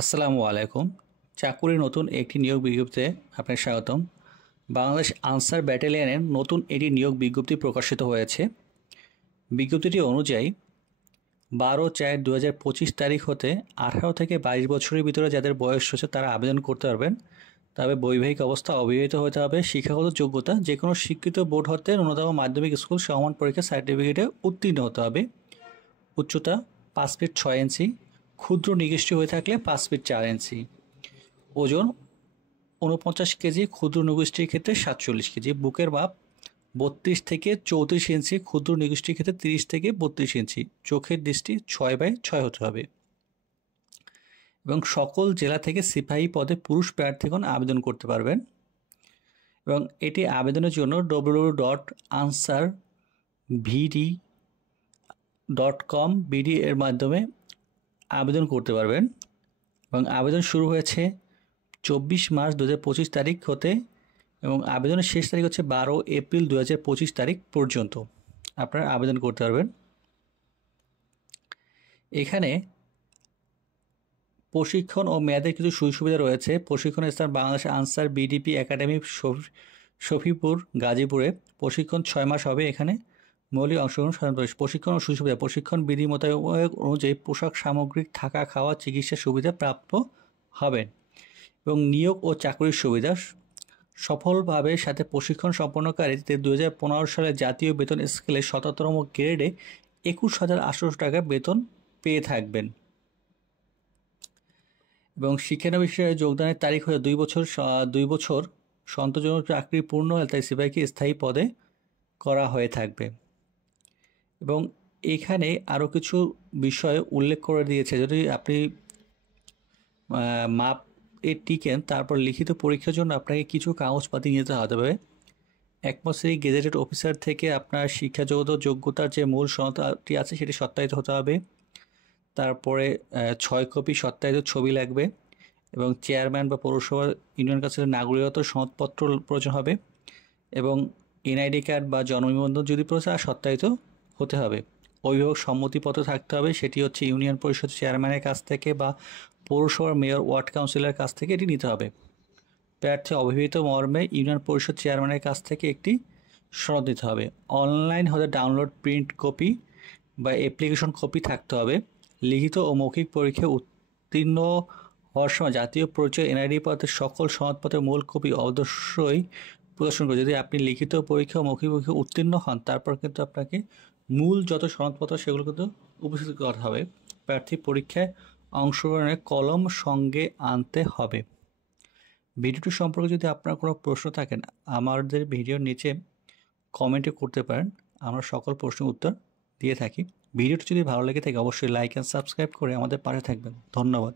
আসসালামু আলাইকুম। চাকুরির নতুন একটি নিয়োগ বিজ্ঞপ্তিতে আপনাকে স্বাগতম। বাংলাদেশ আনসার ব্যাটালিয়নের নতুন একটি নিয়োগ বিজ্ঞপ্তি প্রকাশিত হয়েছে। বিজ্ঞপ্তিটি অনুযায়ী 12/4/2025 তারিখ হতে 18 থেকে 22 বছরের ভিতরে যাদের বয়স হচ্ছে তারা আবেদন করতে পারবেন। তবে বৈবাহিক অবস্থা অবিবাহিত হতে হবে। শিক্ষাগত যোগ্যতা যে কোনো শিক্ষিত বোর্ড হতে ন্যূনতম মাধ্যমিক স্কুল সমান পরীক্ষা সার্টিফিকেটে উত্তীর্ণ হতে হবে। উচ্চতা 5 ফিট 6 ইঞ্চি, ক্ষুদ্র নিগোষ্ঠী হয়ে থাকলে 5 ফিট 4 ইঞ্চি, ওজন 49 কেজি, ক্ষুদ্র নিগোষ্ঠীর ক্ষেত্রে 47 কেজি, বুকের মাপ 32 থেকে 34 ইঞ্চি, ক্ষুদ্র নিগোষ্ঠীর ক্ষেত্রে 30 থেকে 32 ইঞ্চি, চোখের দৃষ্টি 6/6 হতে হবে এবং সকল জেলা থেকে সিপাহী পদে পুরুষ প্রার্থীগণ আবেদন করতে পারবেন এবং এটি আবেদনের জন্য www.ansarvd.com বিডি এর মাধ্যমে আবেদন করতে পারবেন এবং আবেদন শুরু হয়েছে 24 মার্চ 2025 তারিখ হতে এবং আবেদনের শেষ তারিখ হচ্ছে 12 এপ্রিল 2025 তারিখ পর্যন্ত আপনারা আবেদন করতে পারবেন। এখানে প্রশিক্ষণ ও মেয়াদের কিছু সুযোগ সুবিধা রয়েছে। প্রশিক্ষণের স্থান বাংলাদেশ আনসার বিডিপি একাডেমি শফিপুর গাজীপুরে। প্রশিক্ষণ 6 মাস হবে। এখানে মৌলিক অংশগ্রহণ সাধারণত প্রশিক্ষণ ও সুযোগ সুবিধা প্রশিক্ষণ বিধি মোতাবেক অনুযায়ী পোশাক সামগ্রিক থাকা খাওয়া চিকিৎসা সুবিধা প্রাপ্ত হবেন এবং নিয়োগ ও চাকরির সুবিধা সফলভাবে সাথে প্রশিক্ষণ সম্পন্নকারীদের 2015 সালে জাতীয় বেতন স্কেলে 77তম গ্রেডে 21,800 টাকা বেতন পেয়ে থাকবেন এবং শিক্ষানবিশ বিষয়ে যোগদানের তারিখ হয়ে 2 বছর সন্তোষজনক চাকরি পূর্ণ হলে তাই সিপাহীকে স্থায়ী পদে করা হয়ে থাকবে এবং এখানে আরও কিছু বিষয় উল্লেখ করে দিয়েছে। যদি আপনি মাপ টিকেন তারপর লিখিত পরীক্ষার জন্য আপনাকে কিছু কাগজপাতি নিতে হবে। একমাত্রিক গেজেটেড অফিসার থেকে আপনার শিক্ষাগত যোগ্যতার যে মূল সনদটি আছে সেটি সত্যায়িত হতে হবে। তারপরে 6 কপি সত্যায়িত ছবি লাগবে এবং চেয়ারম্যান বা পৌরসভা ইউনিয়ন কাউন্সিলের নাগরিকত্ব সনদপত্র প্রয়োজন হবে এবং এনআইডি কার্ড বা জন্ম নিবন্ধন যদি প্রয়োজন সত্যায়িত হতে হবে। অভিভাবক সম্মতিপত্র থাকতে হবে, সেটি হচ্ছে ইউনিয়ন পরিষদ চেয়ারম্যানের কাছ থেকে বা পৌরসভার মেয়র ওয়ার্ড কাউন্সিলরের কাছ থেকে এটি নিতে হবে। প্রার্থী অবিবাহিত মর্মে ইউনিয়ন পরিষদ চেয়ারম্যানের কাছ থেকে একটি সনদ নিতে হবে। অনলাইন হতে ডাউনলোড প্রিন্ট কপি বা অ্যাপ্লিকেশন কপি থাকতে হবে। লিখিত ও মৌখিক পরীক্ষায় উত্তীর্ণ হওয়ার সময় জাতীয় পরিচয় এনআইডি পত্রের সকল সনদপত্রের মূল কপি অবশ্যই প্রদর্শন করে। যদি আপনি লিখিত পরীক্ষা ও মৌখিক পরীক্ষা উত্তীর্ণ হন তারপর কিন্তু আপনাকে মূল যত সনদপত্র সেগুলো কিন্তু উপস্থিত করতে হবে। প্রার্থী পরীক্ষায় অংশগ্রহণের কলম সঙ্গে আনতে হবে। ভিডিওটি সম্পর্কে যদি আপনার কোনো প্রশ্ন থাকেন আমাদের ভিডিওর নিচে কমেন্টে করতে পারেন, আমরা সকল প্রশ্নের উত্তর দিয়ে থাকি। ভিডিওটি যদি ভালো লেগে থাকে অবশ্যই লাইক অ্যান্ড সাবস্ক্রাইব করে আমাদের পাশে থাকবেন। ধন্যবাদ।